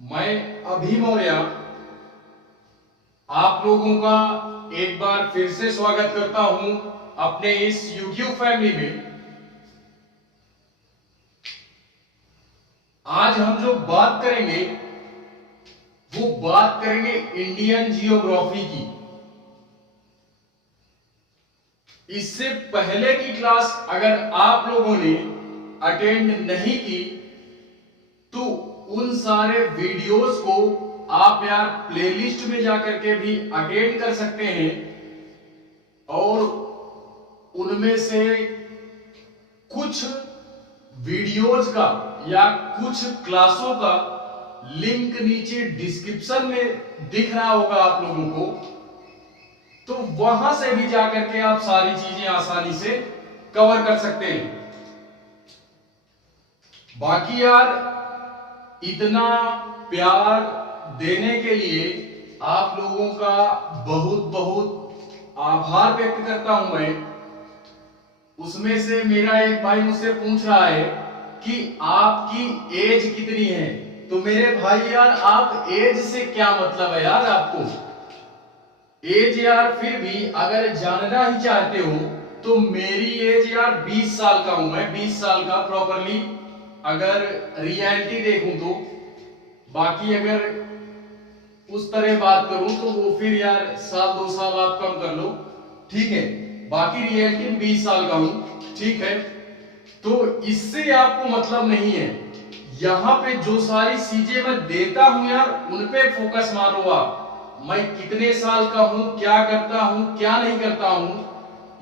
मैं अभी मौर्य आप लोगों का एक बार फिर से स्वागत करता हूं अपने इस YouTube फैमिली में। आज हम जो बात करेंगे वो बात करेंगे इंडियन जियोग्राफी की। इससे पहले की क्लास अगर आप लोगों ने अटेंड नहीं की तो उन सारे वीडियोस को आप यार प्लेलिस्ट में जाकर के भी अटेंड कर सकते हैं और उनमें से कुछ वीडियोस का या कुछ क्लासों का लिंक नीचे डिस्क्रिप्शन में दिख रहा होगा आप लोगों को, तो वहां से भी जाकर के आप सारी चीजें आसानी से कवर कर सकते हैं। बाकी यार इतना प्यार देने के लिए आप लोगों का बहुत बहुत आभार व्यक्त करता हूं मैं। उसमें से मेरा एक भाई मुझसे पूछ रहा है कि आपकी एज कितनी है। तो मेरे भाई यार आप एज से क्या मतलब है यार, आपको एज यार फिर भी अगर जानना ही चाहते हो तो मेरी एज यार 20 साल का हूं मैं, 20 साल का प्रॉपरली अगर रियलिटी देखूं तो। बाकी अगर उस तरह बात करूं तो वो फिर यार साल 2 साल आप कम कर लो, ठीक है। बाकी रियलिटी में 20 साल का हूं, ठीक है। तो इससे आपको मतलब नहीं है। यहां पे जो सारी चीजें मैं देता हूं यार उन पे फोकस मारो आप। मैं कितने साल का हूं, क्या करता हूं, क्या नहीं करता हूं,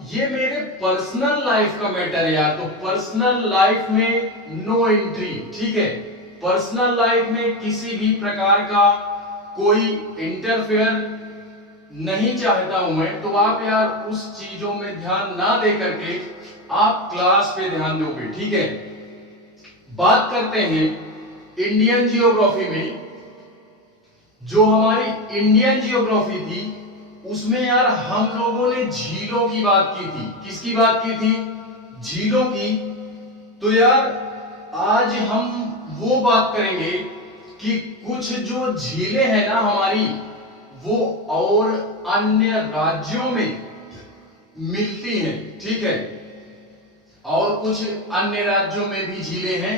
ये मेरे पर्सनल लाइफ का मैटर है यार। तो पर्सनल लाइफ में नो एंट्री, ठीक है। पर्सनल लाइफ में किसी भी प्रकार का कोई इंटरफेयर नहीं चाहता हूं मैं। तो आप यार उस चीजों में ध्यान ना दे करके आप क्लास पे ध्यान दोगे, ठीक है। बात करते हैं इंडियन जियोग्राफी में। जो हमारी इंडियन जियोग्राफी थी उसमें यार हम लोगों ने झीलों की बात की थी। किसकी बात की थी? झीलों की। तो यार आज हम वो बात करेंगे कि कुछ जो झीलें हैं ना हमारी, वो और अन्य राज्यों में मिलती हैं, ठीक है। और कुछ अन्य राज्यों में भी झीलें हैं,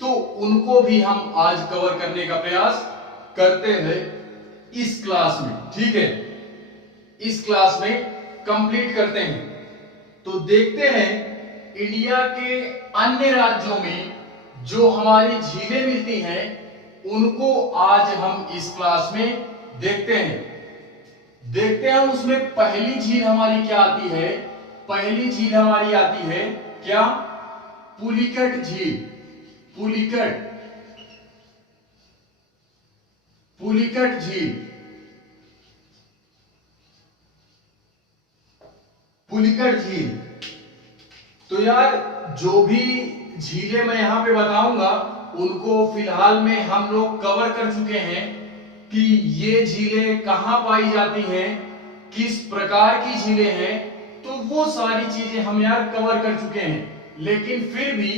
तो उनको भी हम आज कवर करने का प्रयास करते हैं इस क्लास में, ठीक है। इस क्लास में कंप्लीट करते हैं। तो देखते हैं इंडिया के अन्य राज्यों में जो हमारी झीलें मिलती हैं उनको आज हम इस क्लास में देखते हैं उसमें पहली झील हमारी क्या आती है? पहली झील हमारी आती है क्या? पुलिकट झील। पुलिकट झील। पुलिकट झील। तो यार जो भी झीलें मैं यहां पे बताऊंगा उनको फिलहाल में हम लोग कवर कर चुके हैं कि ये झीलें कहां पाई जाती हैं, किस प्रकार की झीलें हैं। तो वो सारी चीजें हम यार कवर कर चुके हैं। लेकिन फिर भी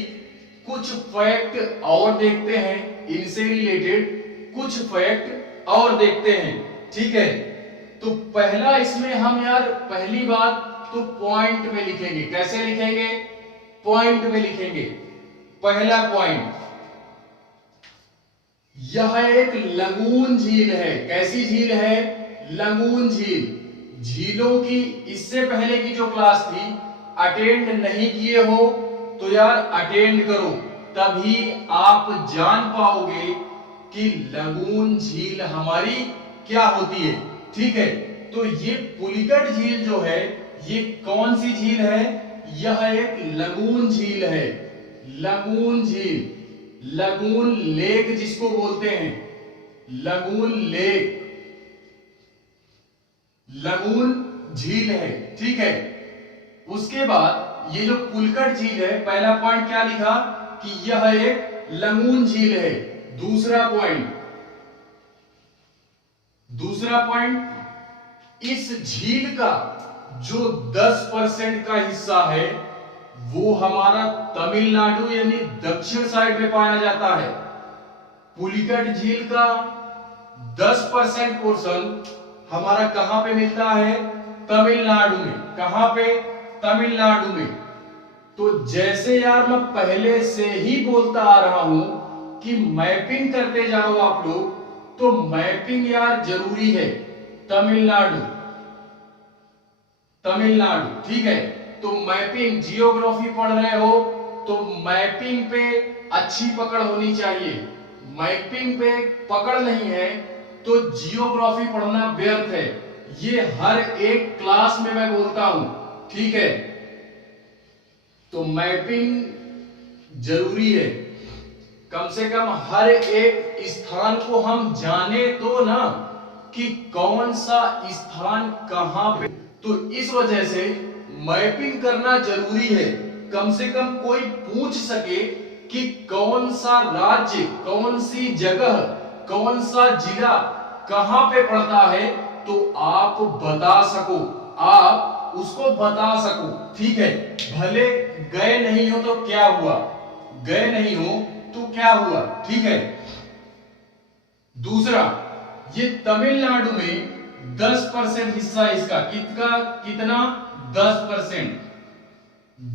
कुछ फैक्ट और देखते हैं इनसे रिलेटेड, कुछ फैक्ट और देखते हैं, ठीक है। तो पहला इसमें हम यार पहली बात तो पॉइंट में लिखेंगे। कैसे लिखेंगे? पॉइंट में लिखेंगे। पहला पॉइंट, यह एक लगून झील है। कैसी झील है? लगून झील। झीलों की इससे पहले की जो क्लास थी अटेंड नहीं किए हो तो यार अटेंड करो, तभी आप जान पाओगे कि लगून झील हमारी क्या होती है, ठीक है। तो ये पुलिकट झील जो है ये कौन सी झील है? यह एक लगून झील है। लगून झील, लगून लेक जिसको बोलते हैं, लगून लेक, लगून झील है, ठीक है। उसके बाद ये जो पुलिकट झील है, पहला पॉइंट क्या लिखा कि यह एक लगून झील है। दूसरा पॉइंट, इस झील का जो 10% का हिस्सा है वो हमारा तमिलनाडु यानी दक्षिण साइड में पाया जाता है। पुलिकट झील का 10% पोर्शन हमारा कहां पे मिलता है? तमिलनाडु में। कहां पे? तमिलनाडु में। तो जैसे यार मैं पहले से ही बोलता आ रहा हूं कि मैपिंग करते जाओ आप लोग, तो मैपिंग यार जरूरी है। तमिलनाडु, तमिलनाडु, ठीक है। तो मैपिंग, जियोग्राफी पढ़ रहे हो तो मैपिंग पे अच्छी पकड़ होनी चाहिए। मैपिंग पे पकड़ नहीं है तो जियोग्राफी पढ़ना व्यर्थ है। ये हर एक क्लास में मैं बोलता हूं, ठीक है। तो मैपिंग जरूरी है, कम से कम हर एक स्थान को हम जाने तो ना कि कौन सा स्थान कहां पे। तो इस वजह से मैपिंग करना जरूरी है। कम से कम कोई पूछ सके कि कौन सा राज्य, कौन सी जगह, कौन सा जिला कहां पे पड़ता है, तो आप बता सको, आप उसको बता सको, ठीक है। भले गए नहीं हो तो क्या हुआ, गए नहीं हो तो क्या हुआ, ठीक है। दूसरा, ये तमिलनाडु में 10% हिस्सा इसका कितना 10%।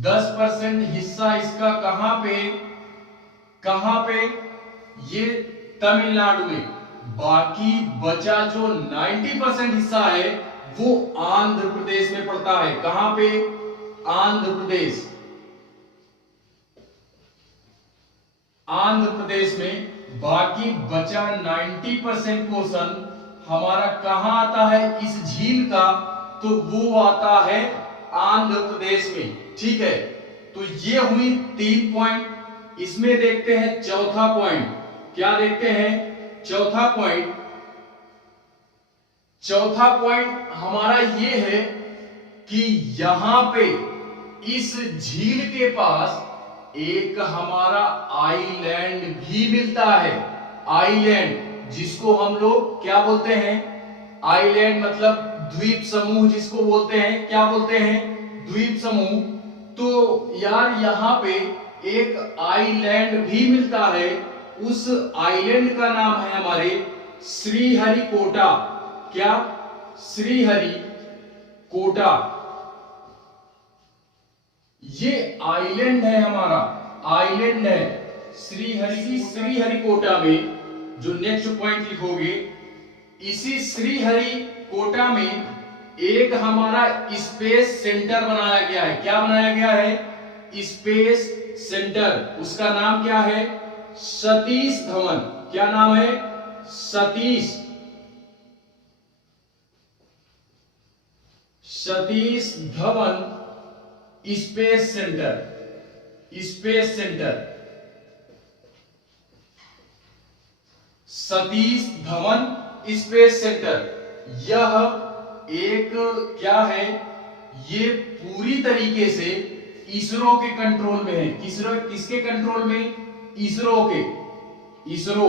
10% हिस्सा इसका कहां पे? ये तमिलनाडु में। बाकी बचा जो 90% हिस्सा है वो आंध्र प्रदेश में पड़ता है। कहां पे? आंध्र प्रदेश। आंध्र प्रदेश में बाकी बचा 90% पोर्शन हमारा कहां आता है इस झील का? तो वो आता है आंध्र प्रदेश में, ठीक है। तो ये हुई 3 पॉइंट। इसमें देखते हैं चौथा पॉइंट। क्या देखते हैं? चौथा पॉइंट। चौथा पॉइंट हमारा ये है कि यहां पे इस झील के पास एक हमारा आइलैंड भी मिलता है। आइलैंड, जिसको हम लोग क्या बोलते हैं? आइलैंड मतलब द्वीप समूह, जिसको बोलते हैं, क्या बोलते हैं? द्वीप समूह। तो यार यहां पे एक आइलैंड भी मिलता है। उस आइलैंड का नाम है हमारे श्रीहरिकोटा। क्या? श्रीहरिकोटा। ये आइलैंड है हमारा, आइलैंड है श्रीहरिकोटा में। जो नेक्स्ट पॉइंट लिखोगे, इसी श्रीहरिकोटा में एक हमारा स्पेस सेंटर बनाया गया है। क्या बनाया गया है? Space centre. उसका नाम क्या है? सतीश धवन। क्या नाम है? Satish Dhawan space centre. Space centre, Satish Dhawan space centre. यह एक क्या है? ये पूरी तरीके से इसरो के कंट्रोल में है। किसके कंट्रोल में? इसरो के। इसरो,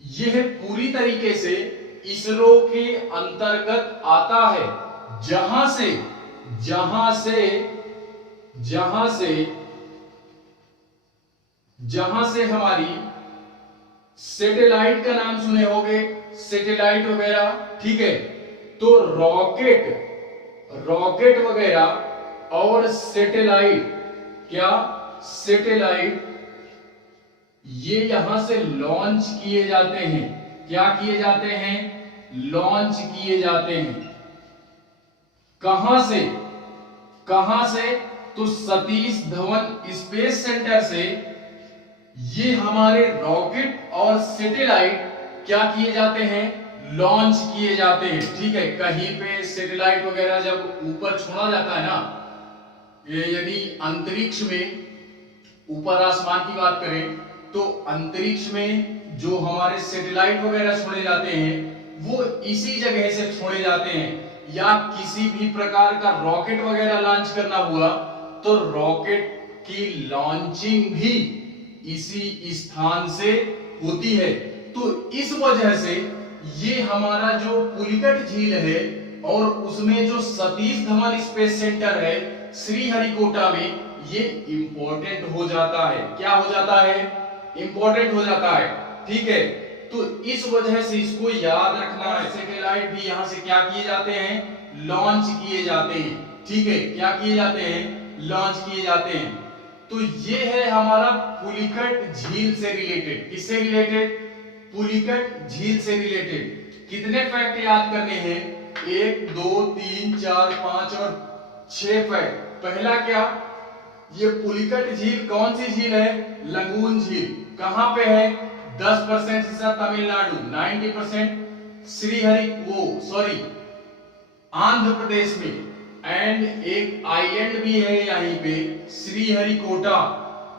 यह पूरी तरीके से इसरो के अंतर्गत आता है। जहां से हमारी सैटेलाइट का नाम सुने होंगे, सैटेलाइट वगैरह, ठीक है। तो रॉकेट वगैरह और सैटेलाइट, क्या? सैटेलाइट, ये यहां से लॉन्च किए जाते हैं। क्या किए जाते हैं? लॉन्च किए जाते हैं। कहां से? तो सतीश धवन स्पेस सेंटर से ये हमारे रॉकेट और सैटेलाइट क्या किए जाते हैं? लॉन्च किए जाते हैं, ठीक है। कहीं पे सैटेलाइट वगैरह जब ऊपर छोड़ा जाता है ना, यदि अंतरिक्ष में, ऊपर आसमान की बात करें तो अंतरिक्ष में जो हमारे सैटेलाइट वगैरह छोड़े जाते हैं वो इसी जगह से छोड़े जाते हैं। या किसी भी प्रकार का रॉकेट वगैरह लॉन्च करना हुआ तो रॉकेट की लॉन्चिंग भी इसी स्थान से होती है। तो इस वजह से ये हमारा जो पुलिकट झील है और उसमें जो सतीश धवन स्पेस सेंटर है श्रीहरिकोटा में, ये इंपॉर्टेंट हो जाता है। क्या हो जाता है? इंपॉर्टेंट हो जाता है। ठीक है, तो इस वजह से इसको याद रखना है। सैटेलाइट भी यहां से क्या किए जाते हैं? लॉन्च किए जाते हैं। ठीक है, क्या किए जाते हैं? लॉन्च किए जाते हैं। तो ये है हमारा पुलिकट झील से रिलेटेड। किससे रिलेटेड? पुलिकट झील से रिलेटेड। कितने फैक्ट याद करने हैं? 1 2 3 4 5 और 6 फैक्ट। पहला क्या? ये पुलिकट झील कौन सी झील है? लंगून झील। कहां पे है? 10% हिस्सा तमिलनाडु, 90% आंध्र प्रदेश में। एंड एक आइलैंड भी है यहीं पे, श्रीहरिकोटा।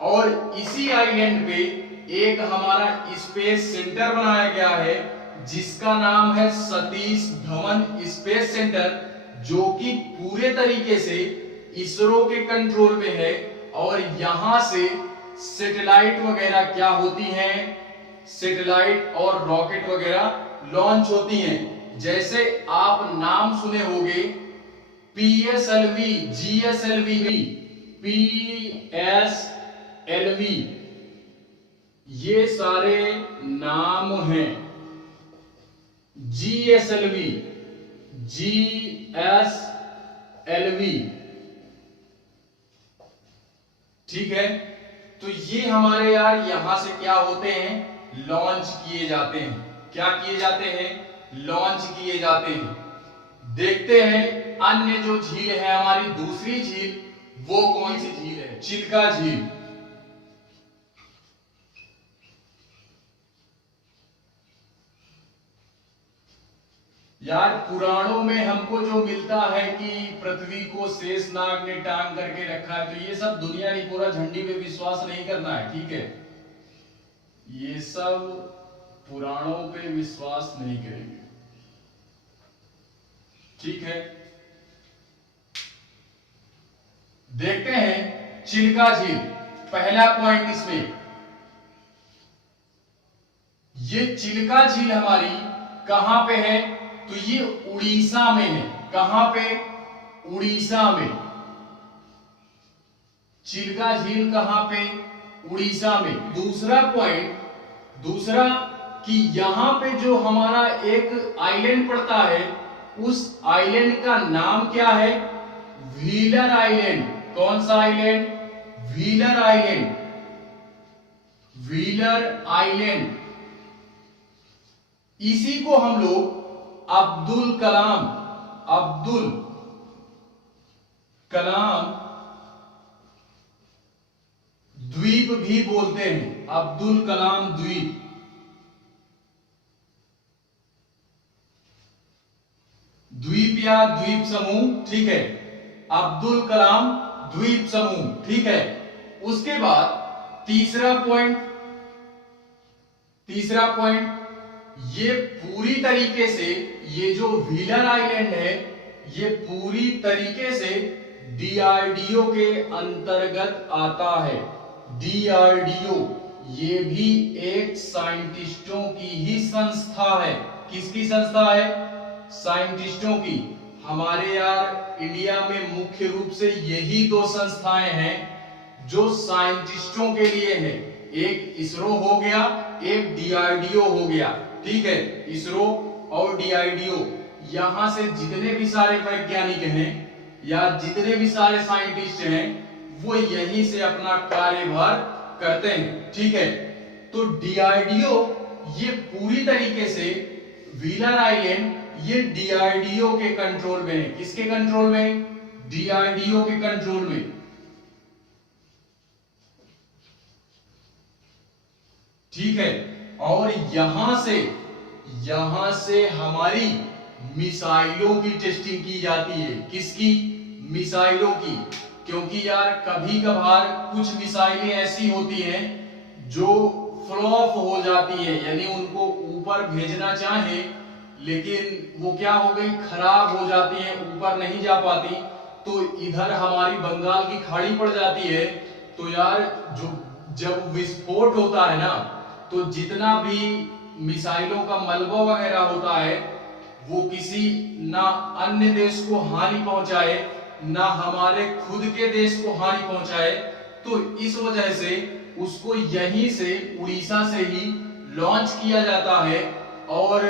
और इसी आइलैंड पे एक हमारा स्पेस सेंटर बनाया गया है जिसका नाम है सतीश धवन स्पेस सेंटर, जो कि पूरे तरीके से इसरो के कंट्रोल में है। और यहां से सैटेलाइट वगैरह क्या होती हैं? सैटेलाइट और रॉकेट वगैरह लॉन्च होती हैं। जैसे आप नाम सुने होंगे PSLV, GSLV, PSLV, ये सारे नाम हैं। GSLV, GSLV, ठीक है। तो ये हमारे यार यहां से क्या होते हैं? लॉन्च किए जाते हैं। क्या किए जाते हैं? लॉन्च किए जाते हैं। देखते हैं अन्य जो झील है हमारी, दूसरी झील, वो कौन सी झील है? चिल्का झील। यार पुराणों में हमको जो मिलता है कि पृथ्वी को शेषनाग ने टांग करके रखा है, तो ये सब दुनिया नहीं, पूरा झंडी पे विश्वास नहीं करना है। ठीक है, ये सब पुराणों पे विश्वास नहीं करेंगे। ठीक है, देखते हैं चिल्का झील। पहला पॉइंट इसमें, ये चिल्का झील हमारी कहां पे है? तो ये उड़ीसा में है। कहां पे? उड़ीसा में। चिल्का झील कहां पे? उड़ीसा में। दूसरा पॉइंट, दूसरा कि यहां पे जो हमारा एक आइलैंड पड़ता है, उस आइलैंड का नाम क्या है? Wheeler island. कौन सा island? Wheeler island. Wheeler island. इसी को हम लोग अब्दुल कलाम द्वीप भी बोलते हैं। अब्दुल कलाम द्वीप। द्वीप या द्वीप समूह, ठीक है, अब्दुल कलाम द्वीप समूह। ठीक है, उसके बाद तीसरा पॉइंट, ये पूरी तरीके से, ये जो व्हीलर आइलैंड है, ये पूरी तरीके से DRDO के अंतर्गत आता है। DRDO ये भी एक साइंटिस्टों की ही संस्था है। किसकी संस्था है? साइंटिस्टों की। हमारे यार इंडिया में मुख्य रूप से यही दो संस्थाएं हैं जो साइंटिस्टों के लिए है। एक इसरो हो गया, एक DRDO हो गया। ठीक है, इसरो और DRDO, यहां से जितने भी सारे वैज्ञानिक हैं या जितने भी सारे साइंटिस्ट हैं, वो यहीं से अपना कार्यभार करते हैं। ठीक है, तो DRDO ये पूरी तरीके से व्हीलर आइलैंड, ये DRDO के कंट्रोल में है। किसके कंट्रोल में? DRDO के कंट्रोल में। ठीक है, और यहां से हमारी मिसाइलों की टेस्टिंग की जाती है। किसकी? मिसाइलों की। क्योंकि यार कभी कभार कुछ मिसाइलें ऐसी होती हैं जो फ्लॉप हो जाती है, यानी उनको ऊपर भेजना चाहे लेकिन वो क्या हो गई, खराब हो जाती है, ऊपर नहीं जा पाती, तो इधर हमारी बंगाल की खाड़ी पड़ जाती है। तो यार जो जब विस्फोट होता है ना, तो जितना भी मिसाइलों का मलबा वगैरह होता है, वो किसी ना अन्य देश को हानि पहुंचाए ना हमारे खुद के देश को हानि पहुंचाए, तो इस वजह से उसको यहीं से उड़ीसा से ही लॉन्च किया जाता है। और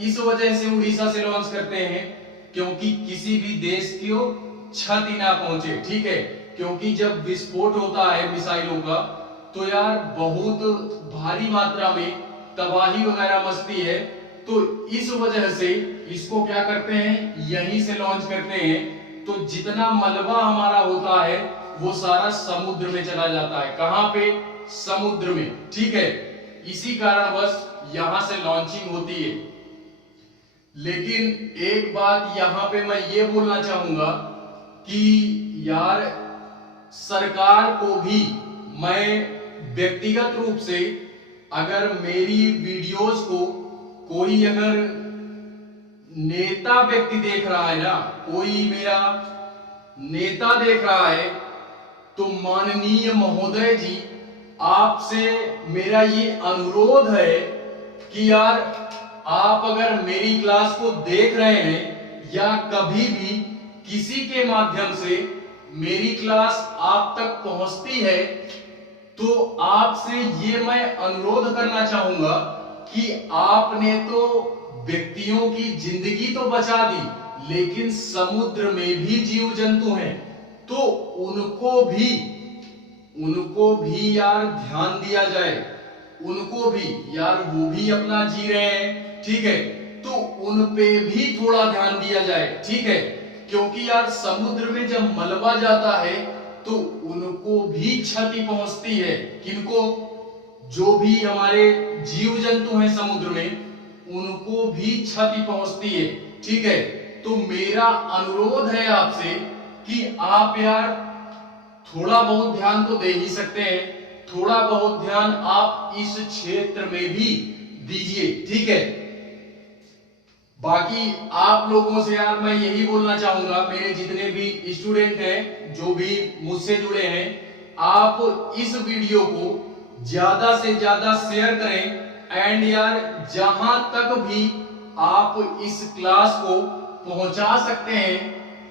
इस वजह से उड़ीसा से लॉन्च करते हैं क्योंकि किसी भी देश को क्षति ना पहुंचे, ठीक है। क्योंकि जब विस्फोट होता है मिसाइलों का तो यार बहुत भारी मात्रा में तबाही वगैरह मचती है, तो इस वजह से इसको क्या करते हैं, यहीं से लॉन्च करते हैं। तो जितना मलबा हमारा होता है वो सारा समुद्र में चला जाता है। कहां पे? समुद्र में, ठीक है। इसी कारणवश यहां से लॉन्चिंग होती है। लेकिन एक बात यहां पे मैं ये बोलना चाहूंगा कि यार सरकार को भी मैं व्यक्तिगत रूप से, अगर मेरी वीडियोस को कोई अगर नेता व्यक्ति देख रहा है ना, कोई मेरा नेता देख रहा है, तो माननीय महोदय जी आपसे मेरा ये अनुरोध है कि यार आप अगर मेरी क्लास को देख रहे हैं या कभी भी किसी के माध्यम से मेरी क्लास आप तक पहुंचती है, तो आपसे ये मैं अनुरोध करना चाहूंगा कि आपने तो व्यक्तियों की जिंदगी तो बचा दी, लेकिन समुद्र में भी जीव जंतु हैं, तो उनको भी यार ध्यान दिया जाए। उनको भी यार, वो भी अपना जी रहे हैं, ठीक है, तो उन पे भी थोड़ा ध्यान दिया जाए, ठीक है। क्योंकि यार समुद्र में जब मलबा जाता है तो उनको भी क्षति पहुंचती है। किनको? जो भी हमारे जीव जंतु हैं समुद्र में, उनको भी क्षति पहुंचती है, ठीक है। तो मेरा अनुरोध है आपसे कि आप यार थोड़ा बहुत ध्यान तो दे ही सकते हैं, थोड़ा बहुत ध्यान आप इस क्षेत्र में भी दीजिए, ठीक है। बाकी आप लोगों से यार मैं यही बोलना चाहूंगा, मेरे जितने भी स्टूडेंट हैं जो भी मुझसे जुड़े हैं, आप इस वीडियो को ज्यादा से ज्यादा शेयर करें एंड यार जहां तक भी आप इस क्लास को पहुंचा सकते हैं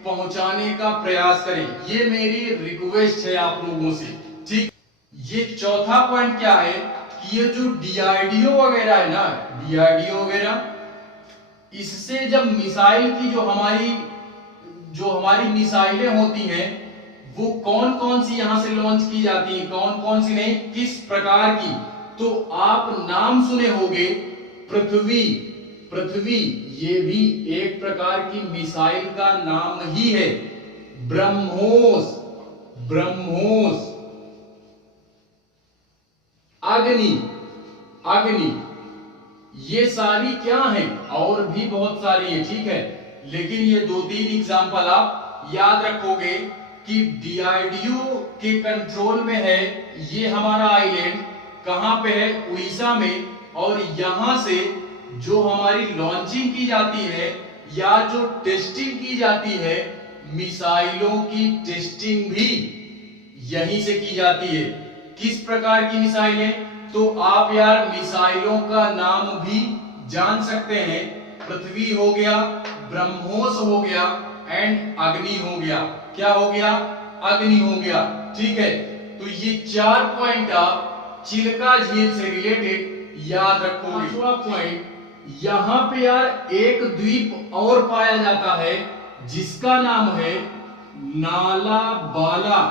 पहुंचाने का प्रयास करें। ये मेरी रिक्वेस्ट है आप लोगों से, ठीक। ये चौथा पॉइंट क्या है कि ये जो डीआरडीओ वगैरह है ना, डीआरडीओ वगैरह, इससे जब मिसाइल की जो हमारी मिसाइलें होती हैं वो कौन कौन सी यहां से लॉन्च की जाती हैं, कौन कौन सी नहीं, किस प्रकार की, तो आप नाम सुने होंगे। पृथ्वी ये भी एक प्रकार की मिसाइल का नाम ही है। ब्रह्मोस, अग्नि, ये सारी क्या हैं? और भी बहुत सारी है, ठीक है। लेकिन ये 2-3 एग्जांपल आप याद रखोगे कि डीआरडीओ के कंट्रोल में है ये हमारा आइलैंड। कहां पे है? उड़ीसा में। और यहां से जो हमारी लॉन्चिंग की जाती है या जो टेस्टिंग की जाती है, मिसाइलों की टेस्टिंग भी यहीं से की जाती है। किस प्रकार की मिसाइलें? तो आप यार मिसाइलों का नाम भी जान सकते हैं। पृथ्वी हो गया, ब्रह्मोस हो गया एंड अग्नि हो गया। क्या हो गया? अग्नि हो गया, ठीक है। तो ये 4 पॉइंट आप चिल्का झील से रिलेटेड याद रखोगे। 5वां पॉइंट, यहां पे यार एक द्वीप और पाया जाता है जिसका नाम है नालाबाला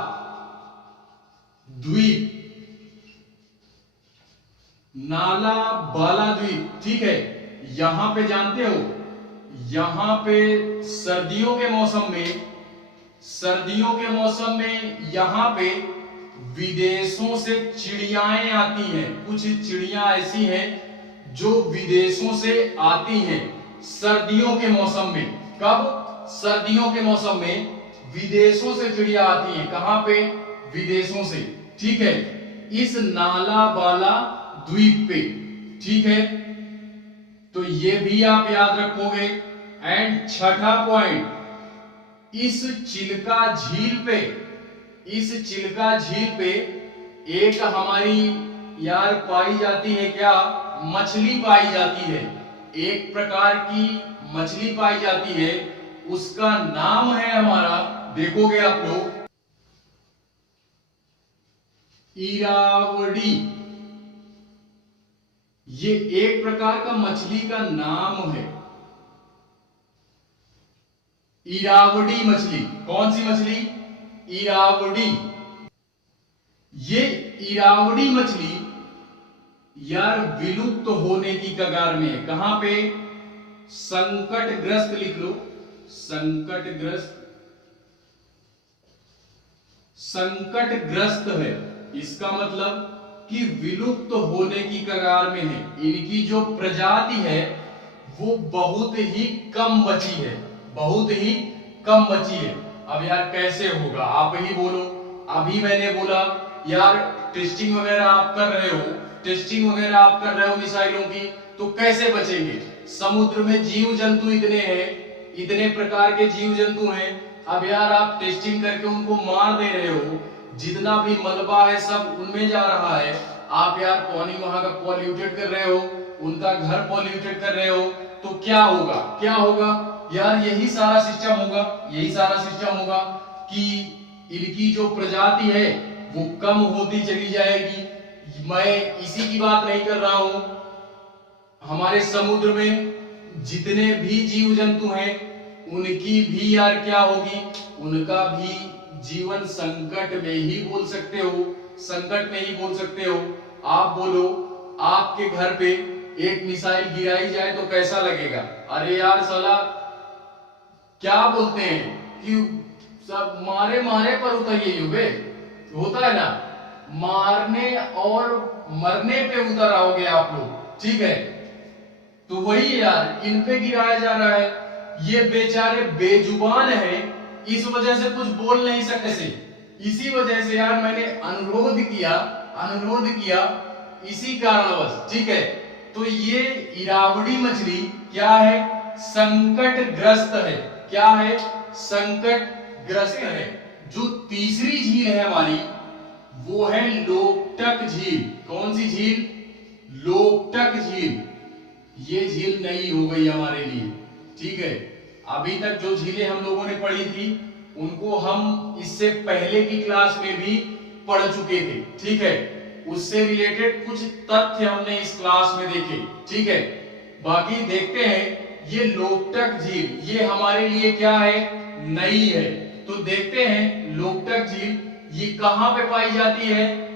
द्वीप। नालाबाला द्वीप, ठीक है। यहां पे जानते हो, यहां पे सर्दियों के मौसम में यहां पे विदेशों से चिड़ियाएं आती हैं। कुछ चिड़ियां ऐसी हैं जो विदेशों से आती हैं सर्दियों के मौसम में। कब? सर्दियों के मौसम में विदेशों से चिड़िया आती हैं। कहां पे? विदेशों से, ठीक है। इस नालाबाला द्वीप पे, ठीक है। तो ये भी आप याद रखोगे। एंड 6ठा पॉइंट, इस चिल्का झील पे एक हमारी यार पाई जाती है, क्या? मछली पाई जाती है। एक प्रकार की मछली पाई जाती है, उसका नाम है हमारा देखोगे आप लोग, इरावदी, ये एक प्रकार का मछली का नाम है। इरावदी मछली, कौन सी मछली? इरावदी। ये इरावदी मछली यार विलुप्त होने की कगार में है। कहां पे? संकटग्रस्त, लिख लो, संकटग्रस्त, संकटग्रस्त है। इसका मतलब कि विलुप्त होने की कगार में है। इनकी जो प्रजाति है वो बहुत ही कम बची है, बहुत ही कम बची है। अब यार कैसे होगा, आप ही बोलो। अभी मैंने बोला यार टेस्टिंग वगैरह आप कर रहे हो, टेस्टिंग वगैरह आप कर रहे हो मिसाइलों की, तो कैसे बचेंगे? समुद्र में जीव जंतु इतने हैं, इतने प्रकार के जीव जंतु हैं। अब यार आप टेस्टिंग करके उनको मार दे रहे हो, जितना भी मलबा है सब उनमें जा रहा है। आप यार पानी वहां का पॉल्यूटेड कर रहे हो, उनका घर पॉल्यूटेड कर रहे हो, तो क्या होगा? क्या होगा यार? यही सारा सिस्टम होगा, यही सारा सिस्टम होगा कि इनकी जो प्रजाति है वो कम होती चली जाएगी। मैं इसी की बात नहीं कर रहा हूं, हमारे समुद्र में जितने भी जीव जंतु हैं उनकी भी यार क्या होगी? उनका भी जीवन संकट में ही बोल सकते हो, संकट में ही बोल सकते हो। आप बोलो, आपके घर पे एक मिसाइल गिराई जाए तो कैसा लगेगा? अरे यार साला क्या बोलते हैं कि सब मारे मारे पर उतरिए युवे, होता है ना, मारने और मरने पे उतर आओगे आप लोग, ठीक है? तो वही यार इन पे गिराया जा रहा है। ये बेचारे बेजुबान हैं, इस वजह से कुछ बोल नहीं सकते से। इसी वजह से यार मैंने अनुरोध किया इसी कारणवश, ठीक है? तो ये इरावदी मछली क्या है? संकटग्रस्त है। क्या है? संकटग्रस्त है। जो तीसरी झील है हमारी वो है लोकटक झील। कौन सी झील? लोकटक झील। ये झील नई हो गई हमारे लिए, ठीक है? अभी तक जो झीलें हम लोगों ने पढ़ी थी उनको हम इससे पहले की क्लास में भी पढ़ चुके थे, ठीक है? उससे रिलेटेड कुछ तथ्य हमने इस क्लास में देखे, ठीक है? बाकी देखते हैं ये लोकटक झील, ये हमारे लिए क्या है? नई है। तो देखते हैं लोकटक झील ये कहां पे पाई जाती है?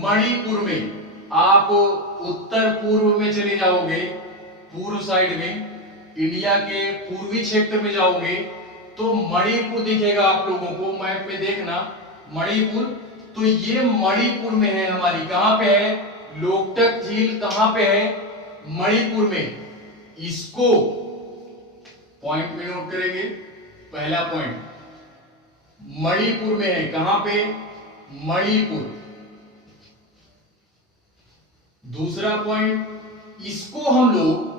मणिपुर में। आप उत्तर पूर्व में चले जाओगे, पूर्व साइड में, इंडिया के पूर्वी क्षेत्र में जाओगे तो मणिपुर दिखेगा आप लोगों को। मैप में देखना मणिपुर, तो ये मणिपुर में है हमारी। कहां पे है? लोकटक झील कहां पे है? मणिपुर में। इसको पॉइंट में नोट करेंगे। पहला पॉइंट मणिपुर में है। कहां पे? मणिपुर। दूसरा पॉइंट, इसको हम लोग,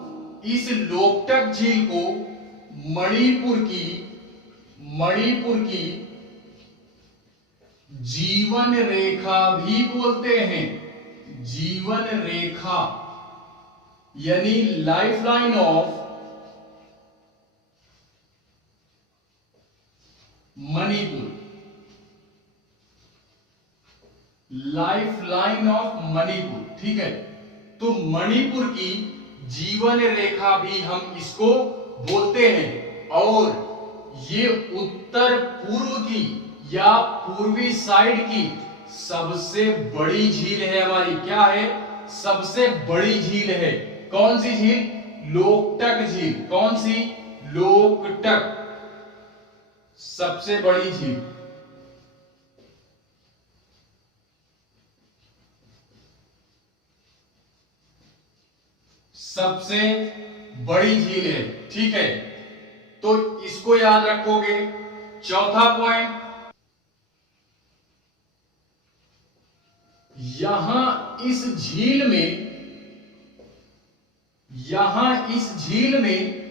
इस लोकटक झील को मणिपुर की जीवन रेखा भी बोलते हैं। जीवन रेखा यानी lifeline of Manipur. Lifeline of Manipur, ठीक है? तो मणिपुर की जीवन रेखा भी हम इसको बोलते हैं। और ये उत्तर पूर्व की या पूर्वी साइड की सबसे बड़ी झील है हमारी। क्या है? सबसे बड़ी झील है। कौन सी झील? लोकटक झील। कौन सी? लोकटक, सबसे बड़ी झील। सबसे बड़ी झील है, ठीक है? तो इसको याद रखोगे। चौथा पॉइंट, यहां इस झील में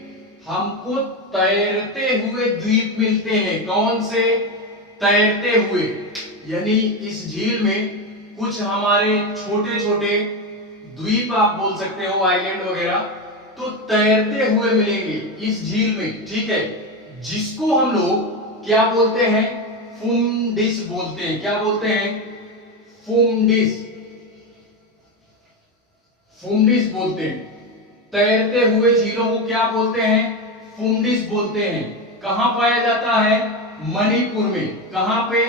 हमको तैरते हुए द्वीप मिलते हैं। कौन से? तैरते हुए, यानी इस झील में कुछ हमारे छोटे छोटे द्वीप आप बोल सकते हो, आइलैंड वगैरह, तो तैरते हुए मिलेंगे इस झील में, ठीक है? जिसको हम लोग क्या बोलते हैं? फुमडिस बोलते हैं। क्या बोलते हैं? फुमडिस। फुमडिस बोलते हैं। तैरते हुए झीलों को क्या बोलते हैं? फुमडिस बोलते हैं। कहां पाया जाता है? मणिपुर में। कहां पे?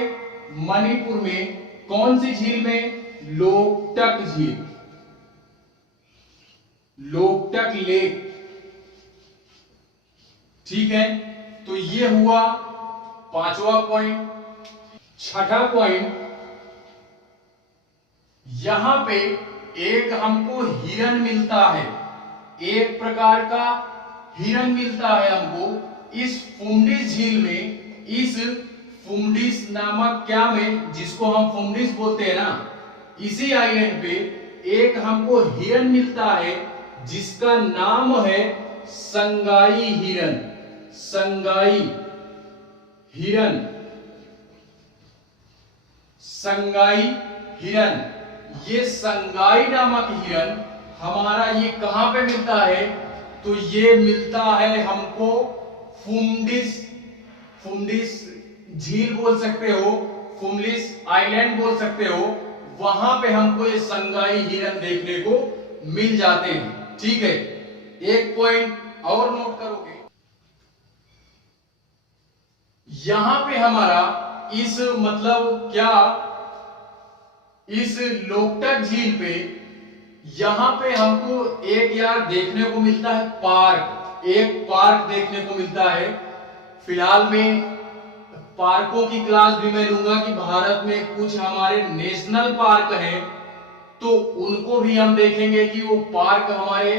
मणिपुर में। कौन सी झील में? लोकटक झील, लोकटक लेक। ठीक है, तो ये हुआ पांचवा पॉइंट। छठा पॉइंट, यहां पे एक हमको हिरन मिलता है, एक प्रकार का हिरन मिलता है हमको इस फुमडिस झील में। इस फुमडिस नामक क्या में, जिसको हम फुमडिस बोलते हैं ना, इसी आइलैंड पे एक हमको हिरन मिलता है जिसका नाम है संगाई हिरन। संगाई हिरन, संगाई हिरन। ये संगाई नामक हिरन हमारा ये कहां पे मिलता है? तो ये मिलता है हमको फुमडिस, फुमडिस झील बोल सकते हो, फुमडिस आइलैंड बोल सकते हो। वहां पे हमको ये संगाई हिरन देखने को मिल जाते हैं। ठीक है, एक पॉइंट और नोट करोगे, यहां पे हमारा इस मतलब क्या, इस लोकटक झील पे यहां पे हमको एक यार देखने को मिलता है पार्क, एक पार्क देखने को मिलता है। फिलहाल में पार्कों की क्लास भी मैं लूंगा कि भारत में कुछ हमारे नेशनल पार्क हैं, तो उनको भी हम देखेंगे कि वो पार्क हमारे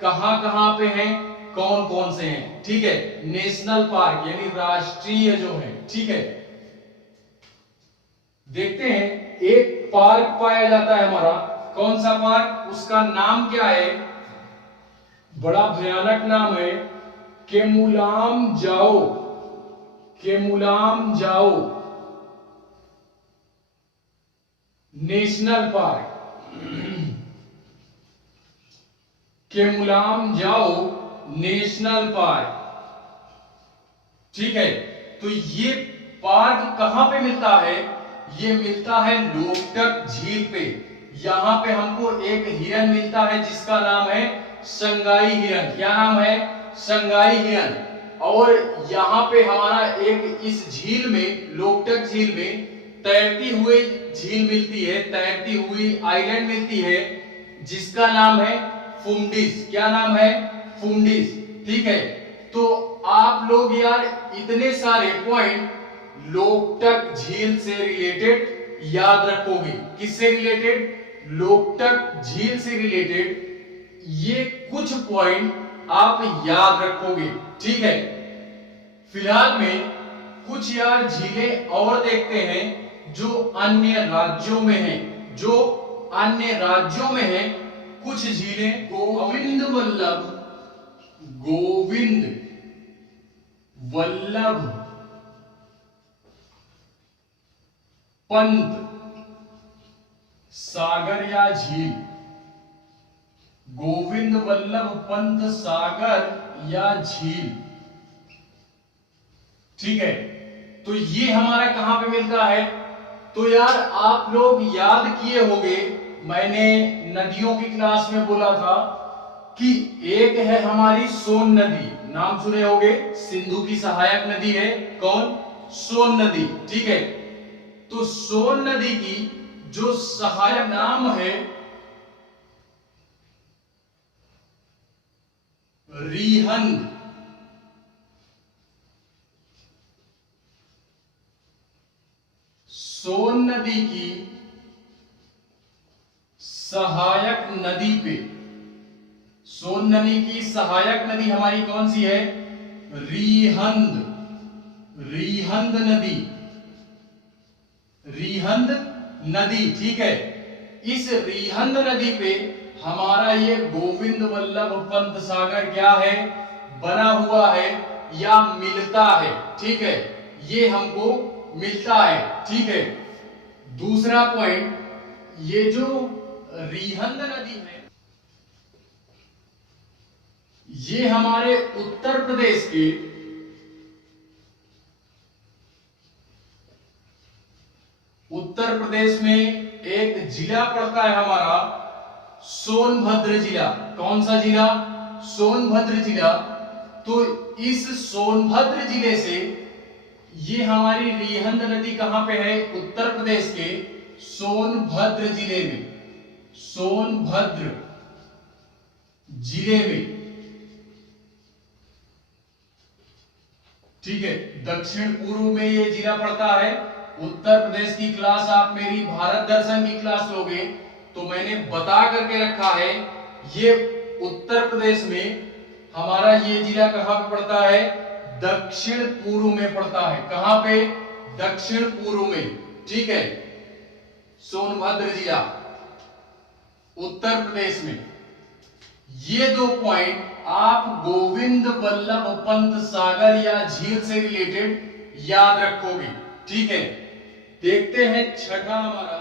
कहां कहां पे हैं, कौन कौन से हैं। ठीक है, नेशनल पार्क यानी राष्ट्रीय जो है। ठीक है, देखते हैं एक पार्क पाया जाता है हमारा। कौन सा पार्क? उसका नाम क्या है? बड़ा भयानक नाम है, केमुलाम जाओ, केमुलाम जाओ नेशनल पार्क। केमुलाम जाओ नेशनल पार्क। ठीक है, तो ये पार्क कहां पे मिलता है? ये मिलता है लोकटक झील पे। यहां पे हमको एक हिरन मिलता है जिसका नाम है संगाई हिरन। क्या नाम है? संगाई हिरन। और यहां पे हमारा एक इस झील में, लोकटक झील में तैरती हुई झील मिलती है, तैरती हुई आइलैंड मिलती है जिसका नाम है फुमडिस। क्या नाम है? फुमडिस। ठीक है, तो आप लोग यार इतने सारे पॉइंट लोकटक झील से रिलेटेड याद रखोगे। किससे रिलेटेड? लोकटक झील से रिलेटेड ये कुछ पॉइंट आप याद रखोगे। ठीक है, फिलहाल में कुछ यार झीलें और देखते हैं जो अन्य राज्यों में हैं, जो अन्य राज्यों में हैं। कुछ झीलें गोविंद वल्लभ, गोविंद वल्लभ पंत सागर या झील, गोविंद वल्लभ पंत सागर या झील। ठीक है, तो ये हमारा कहां पे मिलता है? तो यार आप लोग याद किए होंगे, मैंने नदियों की क्लास में बोला था कि एक है हमारी सोन नदी, नाम सुने होंगे, सिंधु की सहायक नदी है। कौन? सोन नदी। ठीक है, तो सोन नदी की जो सहायक नाम है रिहंद। सोन नदी की सहायक नदी पे, सोन नदी की सहायक नदी हमारी कौन सी है? रिहंद, रिहंद नदी, रिहंद नदी। ठीक है, इस रिहंद नदी पे हमारा ये गोविंद वल्लभ पंत सागर क्या है? बना हुआ है या मिलता है। ठीक है, ये हमको मिलता है। ठीक है, दूसरा पॉइंट, ये जो रिहंद नदी है ये हमारे उत्तर प्रदेश के उत्तर प्रदेश में एक जिला पड़ता है हमारा सोनभद्र जिला। कौन सा जिला? सोनभद्र जिला। तो इस सोनभद्र जिले से ये हमारी रिहंद नदी कहां पे है? उत्तर प्रदेश के सोनभद्र जिले में। सोनभद्र जिले में, ठीक है, दक्षिण पूर्व में ये जिला पड़ता है। उत्तर प्रदेश की क्लास आप मेरी भारत दर्शन की क्लास लोगे तो मैंने बता करके रखा है, ये उत्तर प्रदेश में हमारा ये जिला कहां पे पड़ता है? दक्षिण पूर्व में पड़ता है। कहां पे? दक्षिण पूर्व में, ठीक है। सोनभद्र जिला उत्तर प्रदेश में। ये दो पॉइंट आप गोविंद वल्लभ पंत सागर या झील से रिलेटेड याद रखोगे, ठीक है। देखते हैं छठा हमारा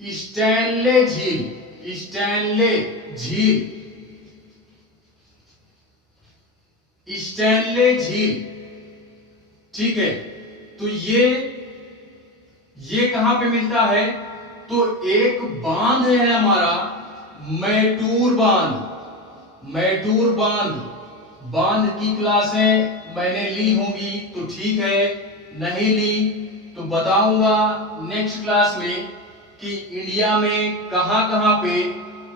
स्टैनले झील। स्टैनले झील, स्टैनले झील, ठीक है। तो ये कहां पे मिलता है? तो एक बांध है हमारा मैटूर बांध। मैटूर बांध, बांध की क्लासें मैंने ली होंगी तो ठीक है, नहीं ली तो बताऊंगा नेक्स्ट क्लास में कि इंडिया में कहां कहां पे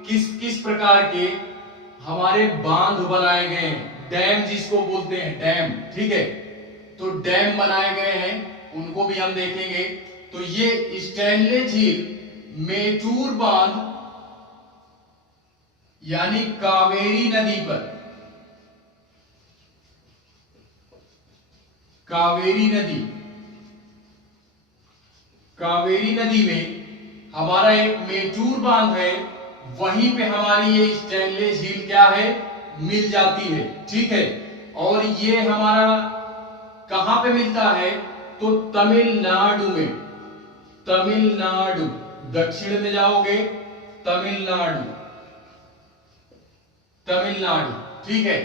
किस किस प्रकार के हमारे बांध बनाए गए हैं, डैम जिसको बोलते हैं, डैम, ठीक है। तो डैम बनाए गए हैं, उनको भी हम देखेंगे। तो ये स्टैनले झील मेटूर बांध यानी कावेरी नदी पर, कावेरी नदी, कावेरी नदी में हमारा एक मेटूर बांध है, वहीं पे हमारी ये स्टैनले झील क्या है? मिल जाती है, ठीक है। और ये हमारा कहां पे मिलता है? तो तमिलनाडु में। तमिलनाडु, दक्षिण में जाओगे तमिलनाडु, तमिलनाडु, ठीक है।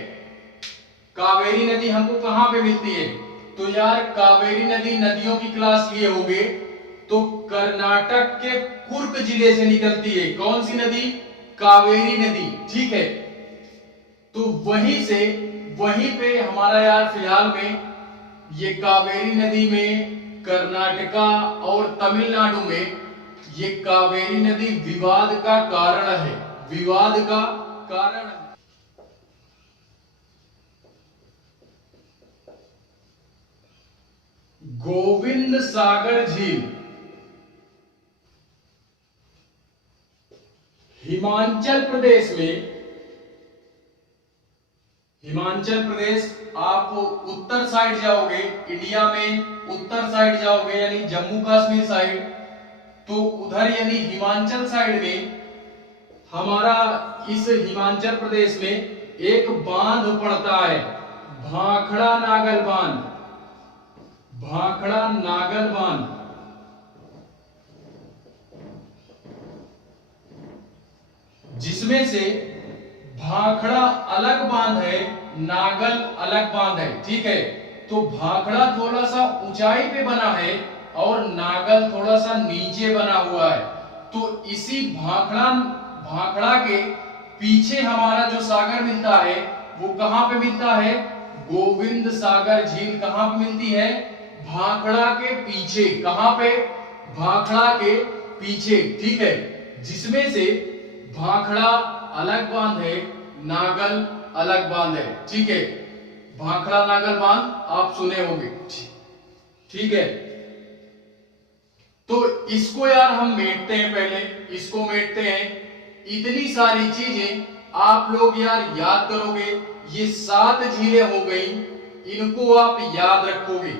कावेरी नदी हमको कहां पे मिलती है? तो यार कावेरी नदी नदियों की क्लास लिए होगे तो कर्नाटक के कुर्ग जिले से निकलती है। कौन सी नदी? कावेरी नदी, ठीक है। तो वहीं पे हमारा यार फिलहाल में ये कावेरी नदी में कर्नाटका और तमिलनाडु में ये कावेरी नदी विवाद का कारण है, विवाद का कारण है। गोविंद सागर झील हिमाचल प्रदेश में, हिमाचल प्रदेश आप उत्तर साइड जाओगे, इंडिया में उत्तर साइड जाओगे यानी जम्मू कश्मीर साइड, तो उधर यानी हिमाचल साइड में हमारा इस हिमाचल प्रदेश में एक बांध पड़ता है, भाखड़ा नागल बांध। भाखड़ा नागल बांध, जिसमें से भाखड़ा अलग बांध है, नागल अलग बांध है, ठीक है। तो भाखड़ा थोड़ा सा ऊंचाई पे बना है और नागल थोड़ा सा नीचे बना हुआ है। तो इसी भाखड़ा के पीछे हमारा जो सागर मिलता है वो कहां पे मिलता है? गोविंद सागर झील कहां पे मिलती है? भाखड़ा के पीछे। कहां पे? भाखड़ा के पीछे, ठीक है। जिसमें से भाखड़ा अलग बांध है, नागल अलग बांध है, ठीक है। भाखड़ा नागल बांध आप सुने होंगे, ठीक है। तो इसको यार हम मेटते हैं, पहले इसको मेटते हैं। इतनी सारी चीजें आप लोग यार याद करोगे, ये 7 झीलें हो गई, इनको आप याद रखोगे।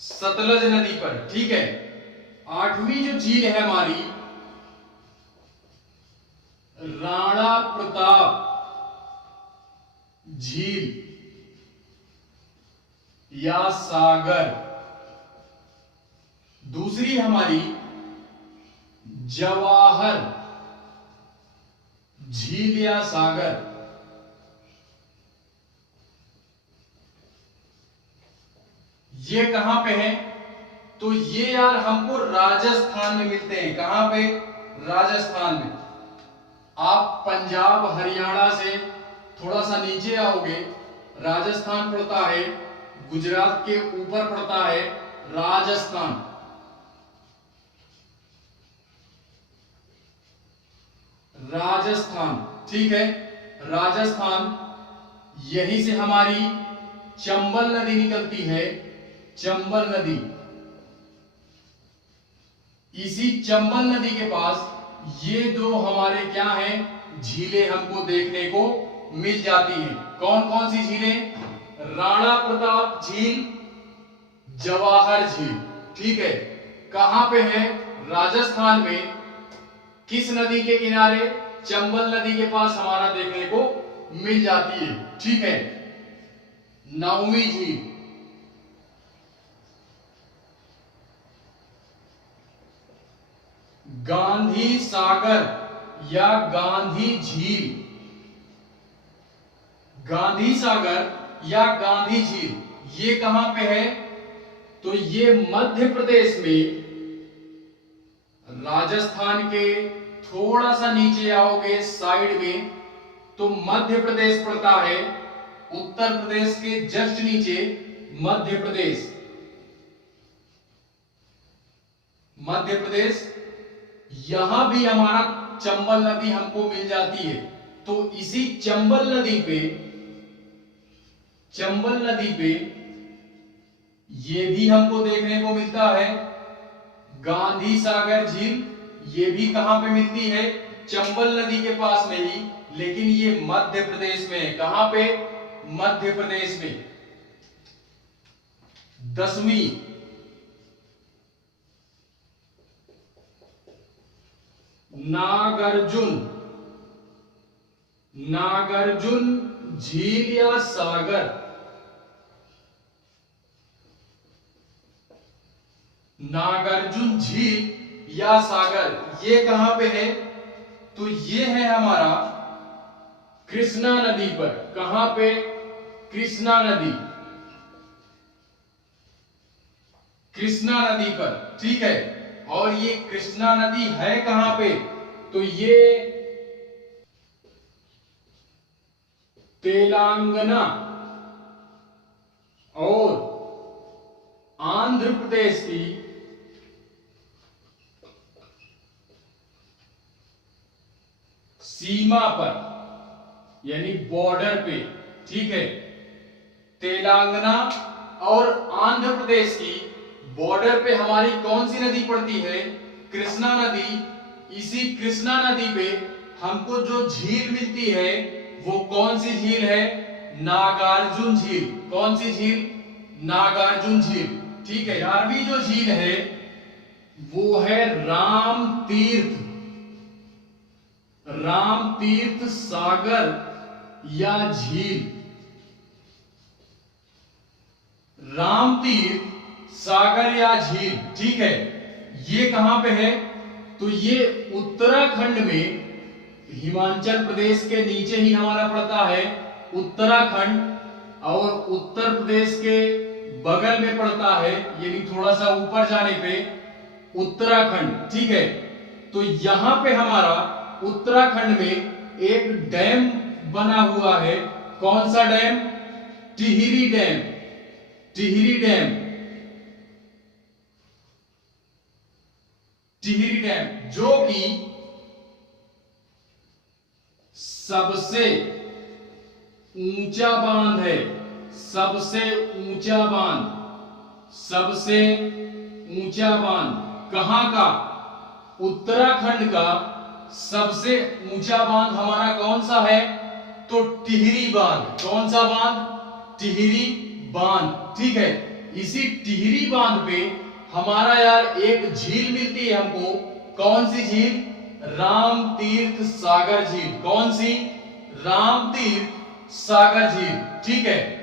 सतलज नदी पर, ठीक है। 8वीं जो झील है हमारी राणा प्रताप झील या सागर। दूसरी हमारी जवाहर झील या सागर, ये कहां पे है? तो ये यार हमको राजस्थान में मिलते हैं। कहां पे? राजस्थान में। आप पंजाब हरियाणा से थोड़ा सा नीचे आओगे, राजस्थान पड़ता है, गुजरात के ऊपर पड़ता है राजस्थान। राजस्थान, ठीक है, राजस्थान। यहीं से हमारी चंबल नदी निकलती है, चंबल नदी। इसी चंबल नदी के पास ये दो हमारे क्या हैं, झीलें हमको देखने को मिल जाती हैं। कौन कौन सी झीलें? राणा प्रताप झील, जवाहर झील, ठीक है। कहां पे है? राजस्थान में। किस नदी के किनारे? चंबल नदी के पास हमारा देखने को मिल जाती है, ठीक है। 9वीं झील, गांधी सागर या गांधी झील। गांधी सागर या गांधी झील ये कहां पे है? तो ये मध्य प्रदेश में, राजस्थान के थोड़ा सा नीचे आओगे साइड में तो मध्य प्रदेश पड़ता है। उत्तर प्रदेश के जस्ट नीचे मध्य प्रदेश, मध्य प्रदेश। यहां भी हमारा चंबल नदी हमको मिल जाती है। तो इसी चंबल नदी पे, चंबल नदी पे ये भी हमको देखने को मिलता है गांधी सागर झील। ये भी कहां पे मिलती है? चंबल नदी के पास में ही, लेकिन ये मध्य प्रदेश में है। कहां पे? मध्य प्रदेश में। 10वीं, नागार्जुन, नागार्जुन झील या सागर। नागार्जुन झील या सागर ये कहां पे है? तो ये है हमारा कृष्णा नदी पर। कहां पे? कृष्णा नदी, कृष्णा नदी पर, ठीक है। और ये कृष्णा नदी है कहां पे? तो ये तेलंगाना और आंध्र प्रदेश की सीमा पर, यानी बॉर्डर पे, ठीक है। तेलंगाना और आंध्र प्रदेश की बॉर्डर पे हमारी कौन सी नदी पड़ती है? कृष्णा नदी। इसी कृष्णा नदी पे हमको जो झील मिलती है वो कौन सी झील है? नागार्जुन झील। कौन सी झील? नागार्जुन झील, ठीक है। 11वीं जो झील है वो है राम तीर्थ, राम तीर्थ सागर या झील। राम तीर्थ सागर या झील, ठीक है। ये कहां पे है? तो ये उत्तराखंड में, हिमाचल प्रदेश के नीचे ही हमारा पड़ता है उत्तराखंड, और उत्तर प्रदेश के बगल में पड़ता है, यानी थोड़ा सा ऊपर जाने पे उत्तराखंड, ठीक है। तो यहां पे हमारा उत्तराखंड में एक डैम बना हुआ है। कौन सा dam? Tehri dam, Tehri dam, Tehri dam, जो कि सबसे ऊंचा बांध है। सबसे ऊंचा बांध, सबसे ऊंचा बांध कहां का? उत्तराखंड का सबसे ऊंचा बांध हमारा कौन सा है? तो टिहरी बांध। कौन सा बांध? टिहरी बांध, ठीक है। इसी टिहरी बांध पे हमारा यार एक झील मिलती है हमको। कौन सी झील? राम तीर्थ सागर झील। कौन सी? राम तीर्थ सागर झील, ठीक है।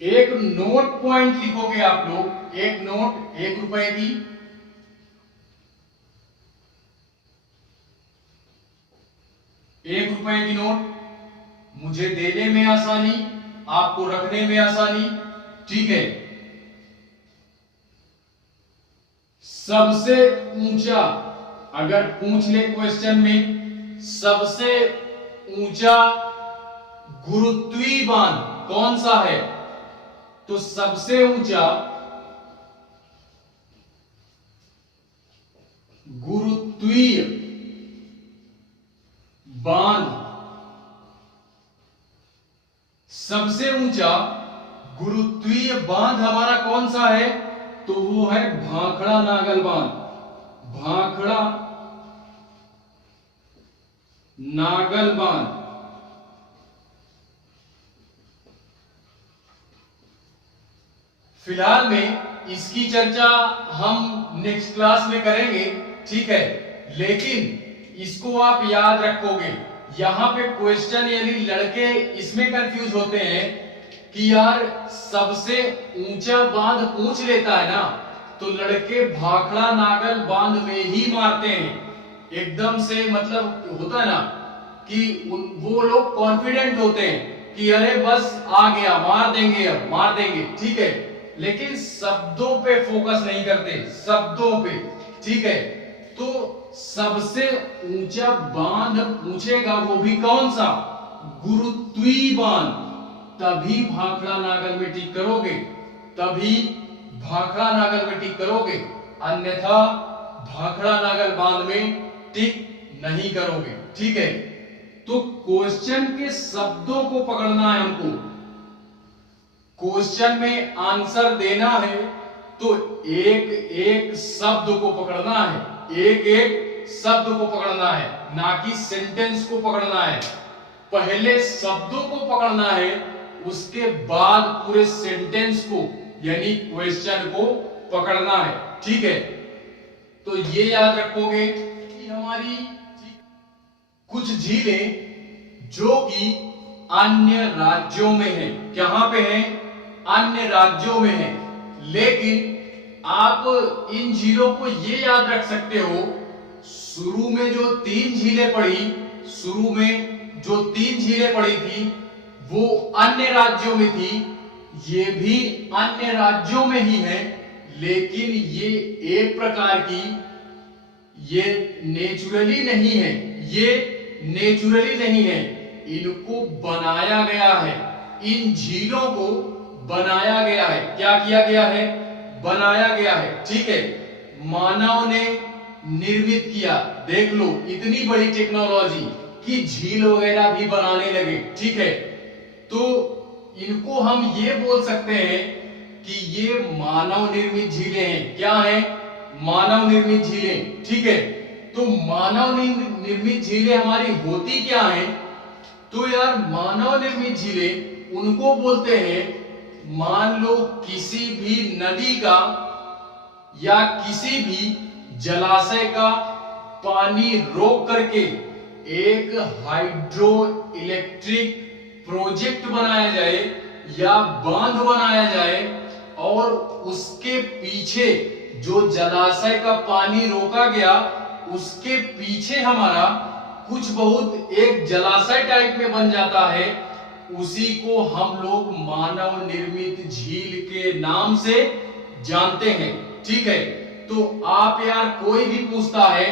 एक नोट पॉइंट लिखोगे आप लोग, एक नोट 1 रुपए की, 1 रुपए की नोट, मुझे देने में आसानी, आपको रखने में आसानी, ठीक है। सबसे ऊंचा, अगर पूछ ले क्वेश्चन में, सबसे ऊंचा गुरुत्वीय बांध कौन सा है, तो सबसे ऊंचा गुरुत्वीय बांध, सबसे ऊंचा गुरुत्वीय बांध हमारा कौन सा है, तो वो है भाखड़ा नागल बांध। भाखड़ा नागल बांध। फिलहाल में इसकी चर्चा हम नेक्स्ट क्लास में करेंगे, ठीक है। लेकिन इसको आप याद रखोगे, यहां पे क्वेश्चन यानी लड़के इसमें कंफ्यूज होते हैं कि यार सबसे ऊंचा बांध पूछ लेता है ना, तो लड़के भाखड़ा नागल बांध में ही मारते हैं एकदम से। मतलब होता है ना कि वो लोग कॉन्फिडेंट होते हैं कि अरे बस आ गया, मार देंगे, अब मार देंगे, ठीक है। लेकिन शब्दों पे फोकस नहीं करते, शब्दों पे, ठीक है। तो सबसे ऊंचा बांध पूछेगा, वो भी कौन सा, गुरुत्वीय बांध, तभी भाखड़ा नागल में टिक करोगे, तभी भाखड़ा नागल में टिक करोगे, अन्यथा भाखड़ा नागल बांध में टिक नहीं करोगे, ठीक है। तो क्वेश्चन के शब्दों को पकड़ना है हमको। क्वेश्चन में आंसर देना है तो एक एक शब्द को पकड़ना है, एक एक शब्द को पकड़ना है, ना कि सेंटेंस को पकड़ना है। पहले शब्दों को पकड़ना है, उसके बाद पूरे सेंटेंस को यानी क्वेश्चन को पकड़ना है, ठीक है। तो ये याद रखोगे कि हमारी कुछ झीलें जो कि अन्य राज्यों में है, कहां पे है, अन्य राज्यों में है। लेकिन आप इन झीलों को ये याद रख सकते हो, शुरू में जो 3 झीलें पड़ी, शुरू में जो 3 झीलें पड़ी थी वो अन्य राज्यों में थी, ये भी अन्य राज्यों में ही है। लेकिन ये एक प्रकार की, ये नेचुरली नहीं है, ये नेचुरली नहीं है, इनको बनाया गया है, इन झीलों को बनाया गया है। क्या किया गया है, बनाया गया है, ठीक है। मानव ने निर्मित किया। देख लो इतनी बड़ी टेक्नोलॉजी कि झील वगैरह भी बनाने लगे, ठीक है। तो इनको हम ये बोल सकते हैं कि ये मानव निर्मित झीलें हैं। क्या है, मानव निर्मित झीलें, ठीक है। तो मानव निर्मित झीलें हमारी होती क्या है, तो यार मानव निर्मित झीलें उनको बोलते हैं, मान लो किसी भी नदी का या किसी भी जलाशय का पानी रोक करके एक हाइड्रो इलेक्ट्रिक प्रोजेक्ट बनाया जाए या बांध बनाया जाए, और उसके पीछे जो जलाशय का पानी रोका गया उसके पीछे हमारा कुछ बहुत एक जलाशय टाइप में बन जाता है, उसी को हम लोग मानव निर्मित झील के नाम से जानते हैं, ठीक है। तो आप यार कोई भी पूछता है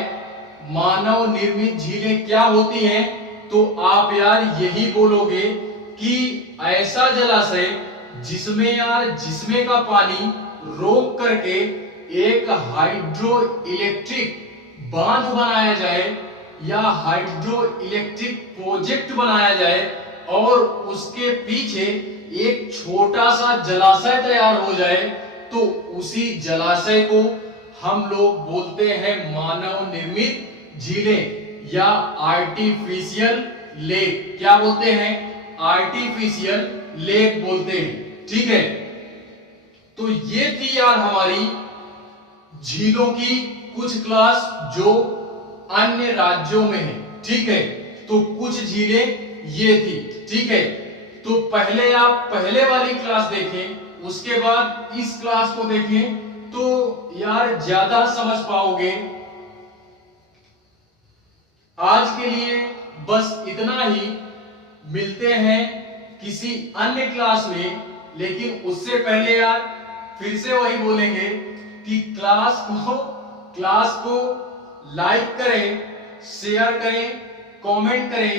मानव निर्मित झीलें क्या होती हैं, तो आप यार यही बोलोगे कि ऐसा जलाशय जिसमें का पानी रोक करके एक हाइड्रो इलेक्ट्रिक बांध बनाया जाए या हाइड्रो इलेक्ट्रिक प्रोजेक्ट बनाया जाए और उसके पीछे एक छोटा सा जलाशय तैयार हो जाए, तो उसी जलाशय को हम लोग बोलते हैं मानव निर्मित झीलें या आर्टिफिशियल लेक। क्या बोलते हैं, आर्टिफिशियल लेक बोलते हैं, ठीक है। तो ये थी यार हमारी झीलों की कुछ क्लास जो अन्य राज्यों में है, ठीक है। तो कुछ झीलें ये थी, ठीक है। तो पहले आप पहले वाली क्लास देखें, उसके बाद इस क्लास को देखें, तो यार ज्यादा समझ पाओगे। आज के लिए बस इतना ही। मिलते हैं किसी अन्य क्लास में, लेकिन उससे पहले यार फिर से वही बोलेंगे कि क्लास को लाइक करें, शेयर करें, कमेंट करें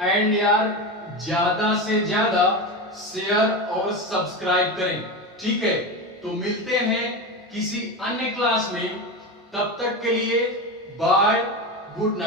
एंड यार ज्यादा से ज्यादा शेयर और सब्सक्राइब करें। ठीक है, तो मिलते हैं किसी अन्य क्लास में। तब तक के लिए बाय, गुड नाइट।